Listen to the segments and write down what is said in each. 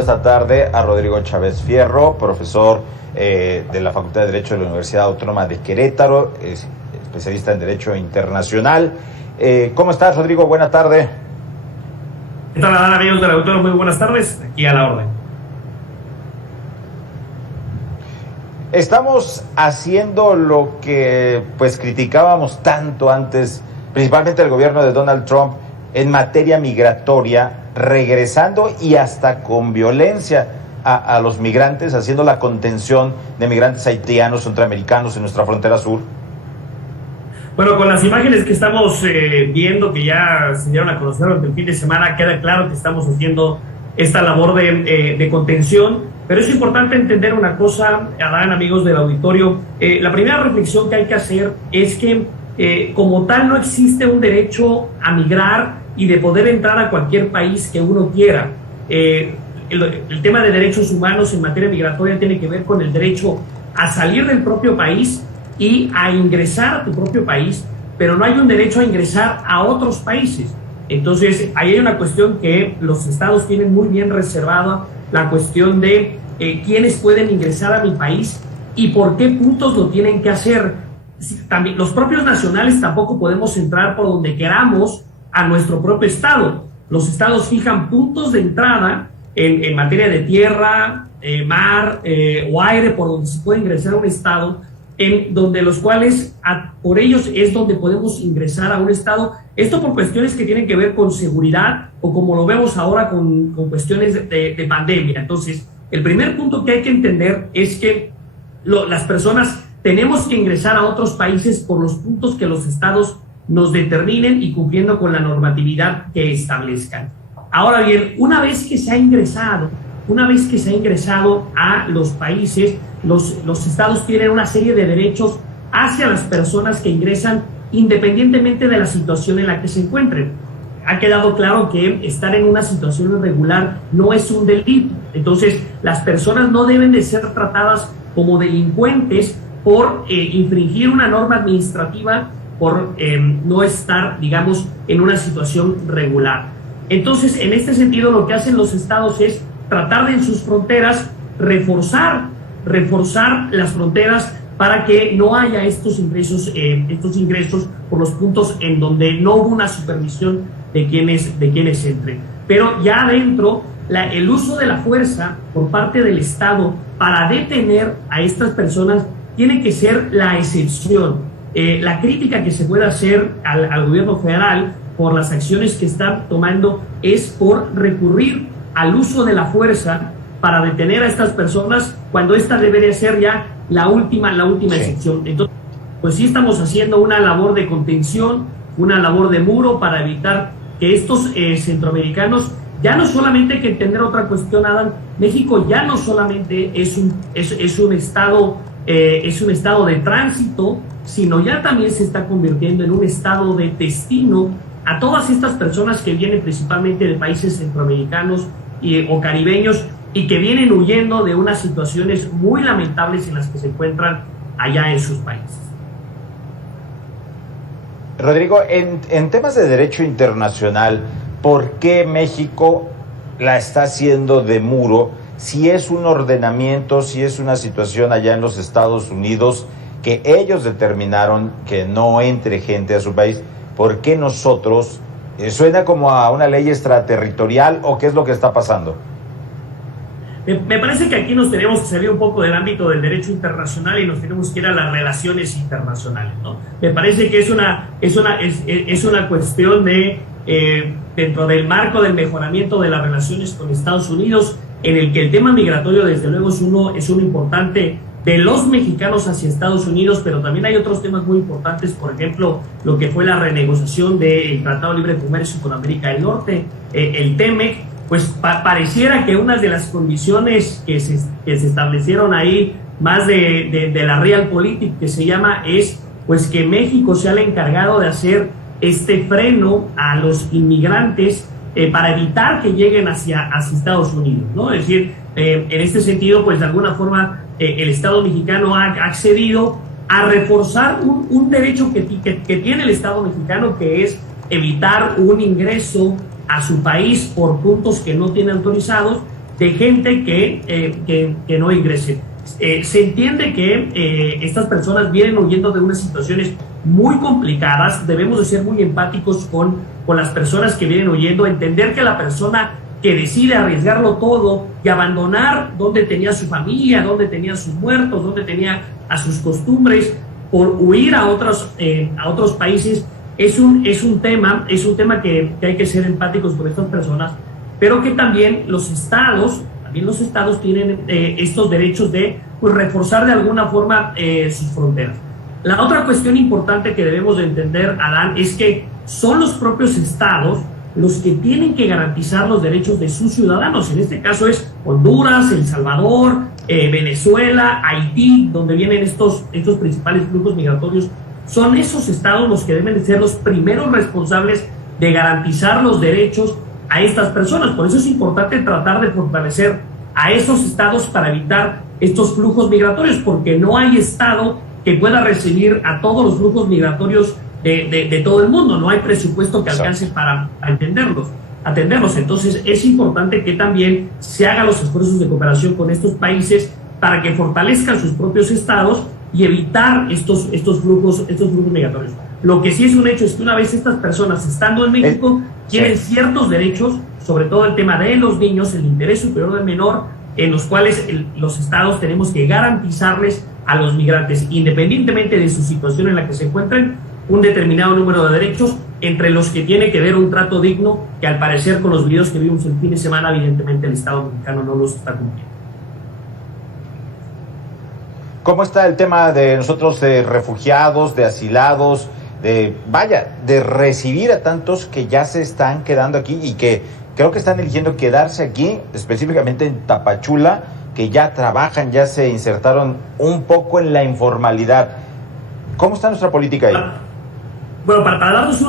Esta tarde a Rodrigo Chávez Fierro, profesor de la Facultad de Derecho de la Universidad Autónoma de Querétaro, es especialista en Derecho Internacional. ¿Cómo estás, Rodrigo? Buena tarde. ¿Qué tal, amigos del auditorio? Muy buenas tardes, aquí a la orden. Estamos haciendo lo que pues criticábamos tanto antes, principalmente el gobierno de Donald Trump, en materia migratoria, regresando y hasta con violencia a los migrantes, haciendo la contención de migrantes haitianos, centroamericanos en nuestra frontera sur. Bueno, con las imágenes que estamos viendo, que ya se dieron a conocer durante el fin de semana, queda claro que estamos haciendo esta labor de contención, pero es importante entender una cosa, Adán, amigos del auditorio. La primera reflexión que hay que hacer es que como tal no existe un derecho a migrar y de poder entrar a cualquier país que uno quiera. El tema de derechos humanos en materia migratoria tiene que ver con el derecho a salir del propio país y a ingresar a tu propio país, pero no hay un derecho a ingresar a otros países. Entonces, ahí hay una cuestión que los estados tienen muy bien reservada, la cuestión de quiénes pueden ingresar a mi país y por qué puntos lo tienen que hacer. También, los propios nacionales tampoco podemos entrar por donde queramos a nuestro propio estado. Los estados fijan puntos de entrada en materia de tierra, mar o aire, por donde se puede ingresar a un estado, en donde los cuales por ellos es donde podemos ingresar a un estado. Esto por cuestiones que tienen que ver con seguridad o como lo vemos ahora con cuestiones de pandemia. Entonces, el primer punto que hay que entender es que las personas tenemos que ingresar a otros países por los puntos que los estados nos determinen y cumpliendo con la normatividad que establezcan. Ahora bien, una vez que se ha ingresado a los países, los estados tienen una serie de derechos hacia las personas que ingresan independientemente de la situación en la que se encuentren. Ha quedado claro que estar en una situación irregular no es un delito. Entonces, las personas no deben de ser tratadas como delincuentes por infringir una norma administrativa, por no estar, digamos, en una situación regular. Entonces, en este sentido, lo que hacen los estados es tratar de en sus fronteras reforzar las fronteras para que no haya estos ingresos por los puntos en donde no hubo una supervisión de quienes entren. Pero ya adentro, el uso de la fuerza por parte del Estado para detener a estas personas tiene que ser la excepción. La crítica que se puede hacer al gobierno federal por las acciones que está tomando es por recurrir al uso de la fuerza para detener a estas personas cuando esta debería ser ya la última excepción. Entonces, pues sí estamos haciendo una labor de contención, una labor de muro para evitar que estos centroamericanos, ya no solamente hay que entender otra cuestión, Adán, México ya no solamente es un estado de tránsito, sino ya también se está convirtiendo en un estado de destino a todas estas personas que vienen principalmente de países centroamericanos o caribeños y que vienen huyendo de unas situaciones muy lamentables en las que se encuentran allá en sus países. Rodrigo, en temas de derecho internacional, ¿por qué México la está haciendo de muro? Si es un ordenamiento, si es una situación allá en los Estados Unidos que ellos determinaron que no entre gente a su país, ¿por qué nosotros? ¿Suena como a una ley extraterritorial o qué es lo que está pasando? Me parece que aquí nos tenemos que salir un poco del ámbito del derecho internacional y nos tenemos que ir a las relaciones internacionales, ¿no? Me parece que es una cuestión de dentro del marco del mejoramiento de las relaciones con Estados Unidos, en el que el tema migratorio desde luego es uno importante de los mexicanos hacia Estados Unidos, pero también hay otros temas muy importantes, por ejemplo, lo que fue la renegociación del Tratado de Libre Comercio con América del Norte, el TEMEC. Pues pareciera que una de las condiciones que se establecieron ahí, más de la realpolitik que se llama, es pues que México sea el encargado de hacer este freno a los inmigrantes para evitar que lleguen hacia Estados Unidos, ¿no? Es decir, en este sentido, pues de alguna forma el Estado mexicano ha accedido a reforzar un derecho que tiene el Estado mexicano, que es evitar un ingreso a su país por puntos que no tiene autorizados, de gente que no ingrese. Se entiende que estas personas vienen huyendo de unas situaciones muy complicadas. Debemos de ser muy empáticos con las personas que vienen huyendo, entender que la persona que decide arriesgarlo todo y abandonar donde tenía su familia, donde tenía sus muertos, donde tenía a sus costumbres, por huir a otros países, es un tema que hay que ser empáticos con estas personas, pero que también los estados tienen estos derechos de reforzar de alguna forma sus fronteras. La otra cuestión importante que debemos de entender, Adán, es que son los propios estados los que tienen que garantizar los derechos de sus ciudadanos. En este caso es Honduras, El Salvador, Venezuela, Haití, donde vienen estos principales flujos migratorios. Son esos estados los que deben de ser los primeros responsables de garantizar los derechos a estas personas. Por eso es importante tratar de fortalecer a esos estados para evitar estos flujos migratorios, porque no hay estado que pueda recibir a todos los flujos migratorios de todo el mundo. No hay presupuesto que alcance para atenderlos. Entonces es importante que también se hagan los esfuerzos de cooperación con estos países para que fortalezcan sus propios estados y evitar estos flujos migratorios. Lo que sí es un hecho es que una vez estas personas estando en México tienen ciertos derechos, sobre todo el tema de los niños, el interés superior del menor, en los cuales los estados tenemos que garantizarles a los migrantes, independientemente de su situación en la que se encuentren, un determinado número de derechos, entre los que tiene que ver un trato digno, que al parecer con los videos que vimos el fin de semana, evidentemente el Estado mexicano no los está cumpliendo. ¿Cómo está el tema de nosotros, de refugiados, de asilados, de recibir a tantos que ya se están quedando aquí y que creo que están eligiendo quedarse aquí, específicamente en Tapachula, que ya trabajan, ya se insertaron un poco en la informalidad? ¿Cómo está nuestra política ahí? Bueno, para darnos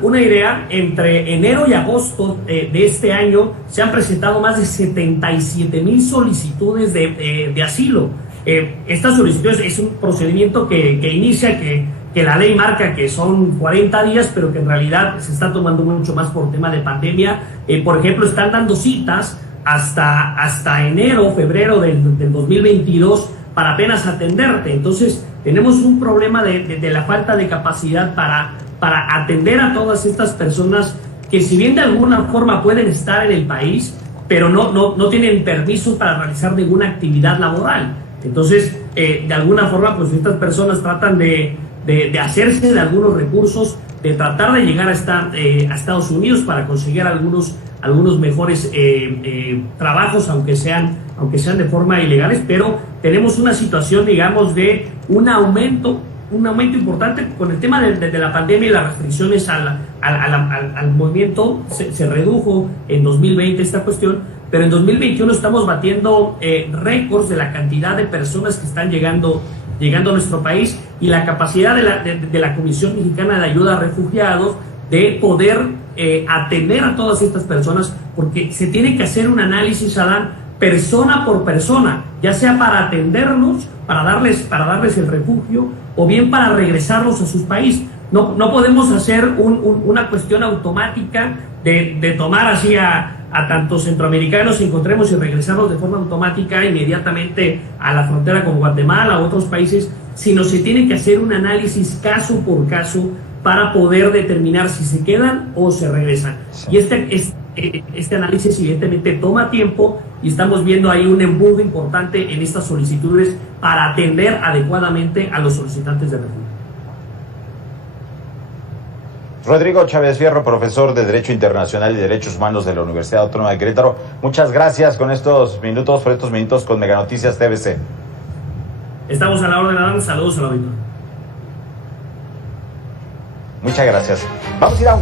una idea, entre enero y agosto de este año se han presentado más de 77,000 solicitudes de asilo. Estas solicitudes es un procedimiento que inicia, que la ley marca que son 40 días, pero que en realidad se está tomando mucho más por tema de pandemia. Por ejemplo, están dando citas hasta enero, febrero del 2022 para apenas atenderte. Entonces, tenemos un problema de la falta de capacidad para atender a todas estas personas que, si bien de alguna forma pueden estar en el país, pero no tienen permiso para realizar ninguna actividad laboral. Entonces, de alguna forma, pues estas personas tratan de hacerse de algunos recursos, de tratar de llegar a Estados Unidos para conseguir algunos mejores trabajos, aunque sean de forma ilegales, pero tenemos una situación, digamos, de un aumento importante con el tema de la pandemia y las restricciones al movimiento. Se redujo en 2020 esta cuestión, pero en 2021 estamos batiendo récords de la cantidad de personas que están llegando a nuestro país, y la capacidad de la Comisión Mexicana de Ayuda a Refugiados de poder atender a todas estas personas, porque se tiene que hacer un análisis, Adán, persona por persona, ya sea para atenderlos, para darles el refugio, o bien para regresarlos a sus países. No podemos hacer una cuestión automática de tomar así a tantos centroamericanos, encontremos y regresarlos de forma automática inmediatamente a la frontera con Guatemala, a otros países, sino se tiene que hacer un análisis caso por caso para poder determinar si se quedan o se regresan. Y este análisis evidentemente toma tiempo, y estamos viendo ahí un embudo importante en estas solicitudes para atender adecuadamente a los solicitantes de refugio. Rodrigo Chávez Fierro, profesor de Derecho Internacional y Derechos Humanos de la Universidad Autónoma de Querétaro, muchas gracias por estos minutos con Mega Noticias TVC. Estamos a la orden, Adán. Saludos a la auditoría. Muchas gracias. Vamos a ir a un